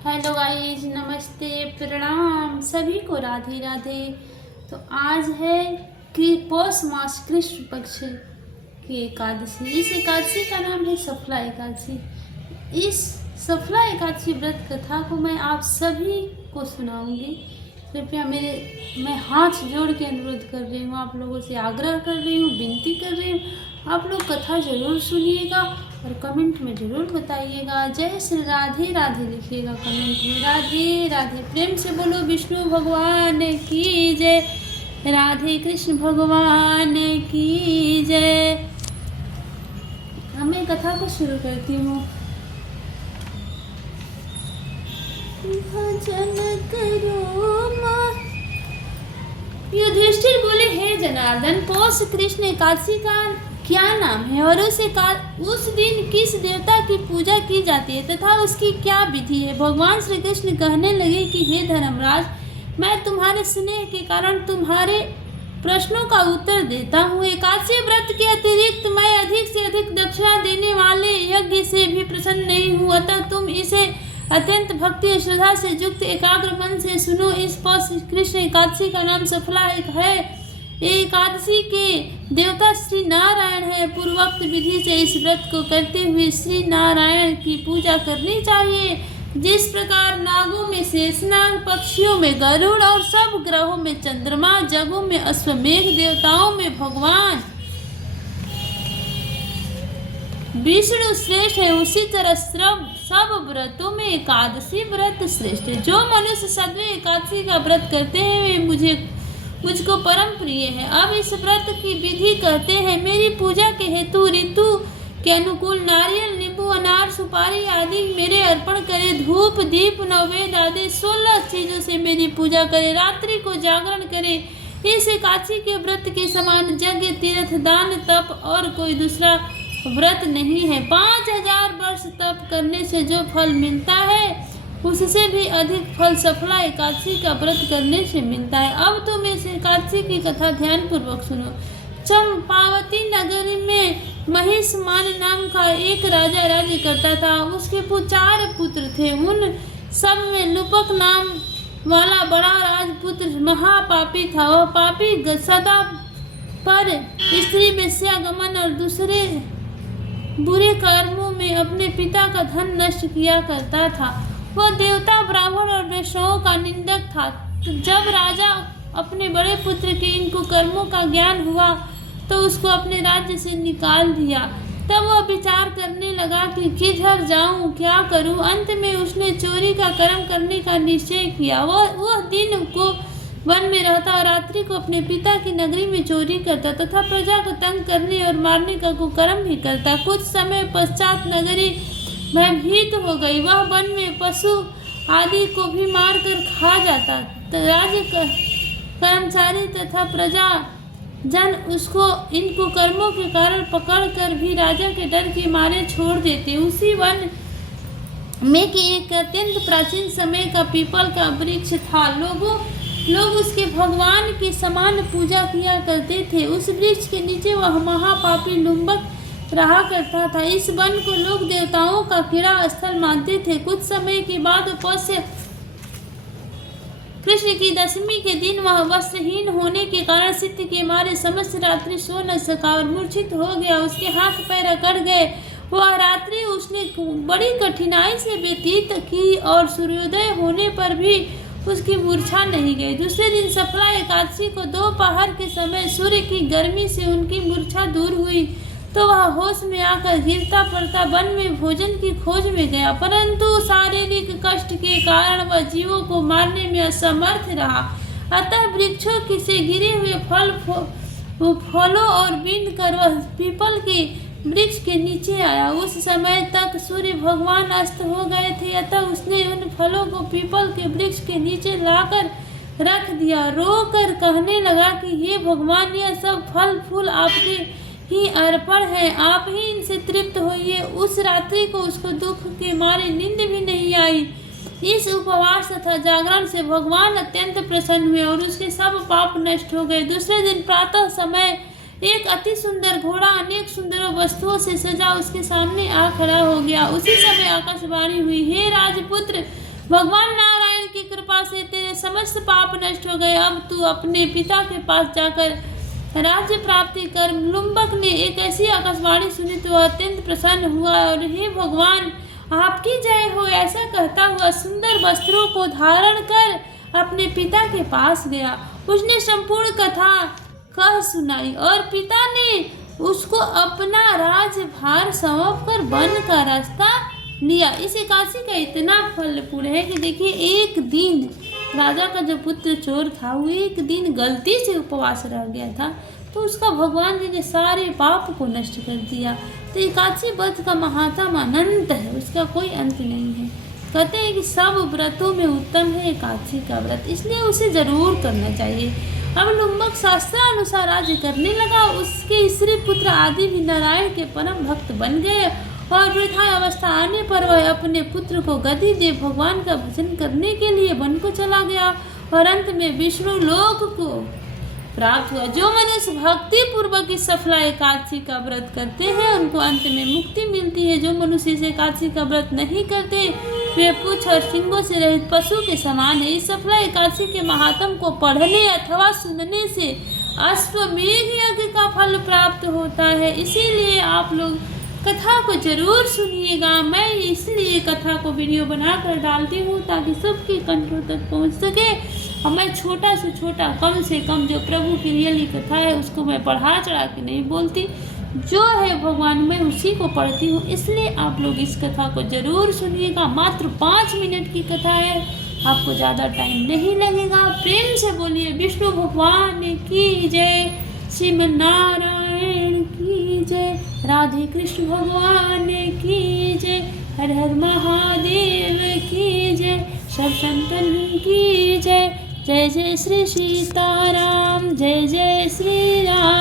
Hello guys, नमस्ते, प्रणाम सभी को, राधे राधे। तो आज है कि पौष मास कृष्ण पक्ष की एकादशी। इस एकादशी का नाम है सफला एकादशी। इस सफला एकादशी व्रत कथा को मैं आप सभी को सुनाऊंगी। कृपया मैं हाथ जोड़ के अनुरोध कर रही हूँ, आप लोगों से आग्रह कर रही हूँ, विनती कर रही हूँ, आप लोग कथा जरूर सुनिएगा और कमेंट में जरूर बताइएगा। जय श्री राधे राधे लिखिएगा कमेंट में। राधे राधे, प्रेम से बोलो विष्णु भगवान की जय, राधे कृष्ण भगवान की जय। अब मैं कथा को शुरू करती हूँ। भजन करो माँ। युधिष्ठिर बोले, हे जनार्दन, पौष कृष्ण एकादशी का क्या नाम है और उस दिन किस देवता की पूजा की जाती है तथा उसकी क्या विधि है? भगवान श्री कृष्ण कहने लगे कि हे धर्मराज, मैं तुम्हारे स्नेह के कारण तुम्हारे प्रश्नों का उत्तर देता हूँ। एकादशी व्रत के अतिरिक्त मैं अधिक से अधिक दक्षिणा देने वाले यज्ञ से भी प्रसन्न नहीं हूँ, अतः तुम इसे अत्यंत भक्ति और श्रद्धा से युक्त एकाग्र मन से सुनो। इस पौष कृष्ण एकादशी का नाम सफला है। एकादशी के देवता श्री नारायण है। पूर्वोक्त विधि से इस व्रत को करते हुए श्री नारायण की पूजा करनी चाहिए। जिस प्रकार नागों में शेषनाग, पक्षियों में गरुड़ और सब ग्रहों में चंद्रमा, जगों में अश्वमेघ, देवताओं में भगवान विष्णु श्रेष्ठ है, उसी तरह सब व्रतों में एकादशी व्रत श्रेष्ठ है। जो मनुष्य सदैव एकादशी का व्रत करते हैं वे मुझको परम प्रिय है। अब इस व्रत की विधि कहते हैं। मेरी पूजा के हेतु ऋतु के अनुकूल नारियल, नींबू, अनार, सुपारी आदि मेरे अर्पण करे। धूप, दीप, नैवेद्य आदि 16 चीजों से मेरी पूजा करे। रात्रि को जागरण करे। इस एकादशी के व्रत के समान यज्ञ, तीर्थ, दान, तप और कोई दूसरा व्रत नहीं है। 5000 वर्ष तप करने से जो फल मिलता है उससे भी अधिक फल सफला एकादशी का व्रत करने से मिलता है। अब तुम इस एकादशी की कथा ध्यान पूर्वक सुनो। चंपावती नगरी में महिषमान नाम का एक राजा राज्य करता था। उसके 4 पुत्र थे। उन सब में लुपक नाम वाला बड़ा राजपुत्र महापापी था। वह पापी सदा पर स्त्री वेश्यागमन और दूसरे बुरे कर्मों में अपने पिता का धन नष्ट किया करता था। वह देवता, ब्राह्मण और वैष्णवों का निंदक था। जब राजा अपने बड़े पुत्र के इन कुकर्मों का ज्ञान हुआ तो उसको अपने राज्य से निकाल दिया। तब वह विचार करने लगा कि किधर जाऊं, क्या करूं। अंत में उसने चोरी का कर्म करने का निश्चय किया। वह दिन को वन में रहता और रात्रि को अपने पिता की नगरी में चोरी करता तथा प्रजा को तंग करने और मारने का कुकर्म भी करता। कुछ समय पश्चात नगरी भयभीत हो गई। वह वन में पशु आदि को भी मारकर खा जाता। राज्य कर्मचारी तथा प्रजा जन उसको इन कुकर्मों के कारण पकड़कर भी राजा के डर के मारे छोड़ देते। उसी वन में कि एक अत्यंत प्राचीन समय का पीपल का वृक्ष था। लोग उसके भगवान की समान पूजा किया करते थे। उस वृक्ष के नीचे वह महापापी लुम्बक रहा करता था। इस वन को लोग देवताओं का क्रीड़ा स्थल मानते थे। कुछ समय के बाद पौष कृष्ण की दशमी के दिन वह वस्त्रहीन होने के कारण शीत के मारे समस्त रात्रि सो न सका और मूर्छित हो गया। उसके हाथ पैर अकड़ गए। वह रात्रि उसने बड़ी कठिनाई से व्यतीत की और सूर्योदय होने पर भी उसकी मूर्छा नहीं गई। दूसरे दिन सफला एकादशी को दोपहर के समय सूर्य की गर्मी से उनकी मूर्छा दूर हुई तो वह होश में आकर गिरता पड़ता वन में भोजन की खोज में गया, परंतु शारीरिक कष्ट के कारण वह जीवों को मारने में असमर्थ रहा। अतः वृक्षों से गिरे हुए फलों और बीन कर वह पीपल के वृक्ष के नीचे आया। उस समय तक सूर्य भगवान अस्त हो गए थे, अतः उसने उन फलों को पीपल के वृक्ष के नीचे लाकर रख दिया। रो कर कहने लगा कि हे भगवान, यह सब फल फूल आपके ही अर्पण है, आप ही इनसे तृप्त होइए। उस रात्रि को उसको दुख के मारे नींद भी नहीं आई। इस उपवास तथा जागरण से भगवान अत्यंत प्रसन्न हुए और उसके सब पाप नष्ट हो गए। दूसरे दिन प्रातः समय एक अति सुंदर घोड़ा अनेक सुंदर वस्तुओं से सजा उसके सामने आ खड़ा हो गया। उसी समय आकाशवाणी हुई, हे राजपुत्र, भगवान नारायण की कृपा से तेरे समस्त पाप नष्ट हो गए। अब तू अपने पिता के पास जाकर राज्य प्राप्ति कर। लुम्बक ने एक ऐसी आकाशवाणी सुनी तो अत्यंत प्रसन्न हुआ और हे भगवान आपकी जय हो ऐसा कहता हुआ सुंदर वस्त्रों को धारण कर अपने पिता के पास गया। उसने संपूर्ण कथा कह सुनाई और पिता ने उसको अपना राजभार सौंप कर वन का रास्ता लिया। इस एकादशी का इतना फलपूर्ण है कि देखिए, एक दिन राजा का जो पुत्र चोर था वो एक दिन गलती से उपवास रह गया था, तो उसका भगवान जी ने सारे पाप को नष्ट कर दिया। तो एकादशी व्रत का महात्म अनंत है, उसका कोई अंत नहीं है। कहते हैं कि सब व्रतों में उत्तम है एकादशी का व्रत, इसलिए उसे जरूर करना चाहिए। अब लुम्बक शास्त्रानुसार राज्य करने लगा। उसके स्त्री पुत्र आदि भी नारायण के परम भक्त बन गए और वृद्धा अवस्था आने पर वह अपने पुत्र को गति दे भगवान का भजन करने के लिए वन को चला गया और अंत में विष्णु लोक को प्राप्त हुआ। जो मनुष्य भक्ति पूर्वक इस सफला एकादशी का व्रत करते हैं उनको अंत में मुक्ति मिलती है। जो मनुष्य इस एकादशी का व्रत नहीं करते वे पूंछ और सिंगों से रहित पशु के समान है। इस सफला एकादशी के महात्म को पढ़ने अथवा सुनने से अश्वमेध यज्ञ का फल प्राप्त होता है। इसीलिए आप लोग कथा को जरूर सुनिएगा। मैं इसलिए कथा को वीडियो बनाकर डालती हूँ ताकि सबके कंठों तक पहुँच सके। और मैं छोटा से छोटा कम से कम जो प्रभु की रियली कथा है उसको मैं बढ़ा चढ़ा के नहीं बोलती, जो है भगवान मैं उसी को पढ़ती हूँ। इसलिए आप लोग इस कथा को जरूर सुनिएगा। मात्र 5 मिनट की कथा है, आपको ज़्यादा टाइम नहीं लगेगा। प्रेम से बोलिए विष्णु भगवान की जय, श्रीमन नारायण की जय, राधे कृष्ण भगवान की जय, हर हर महादेव की जय, सब संतन की जय। जय जय श्री सीताराम, जय जय श्री राम।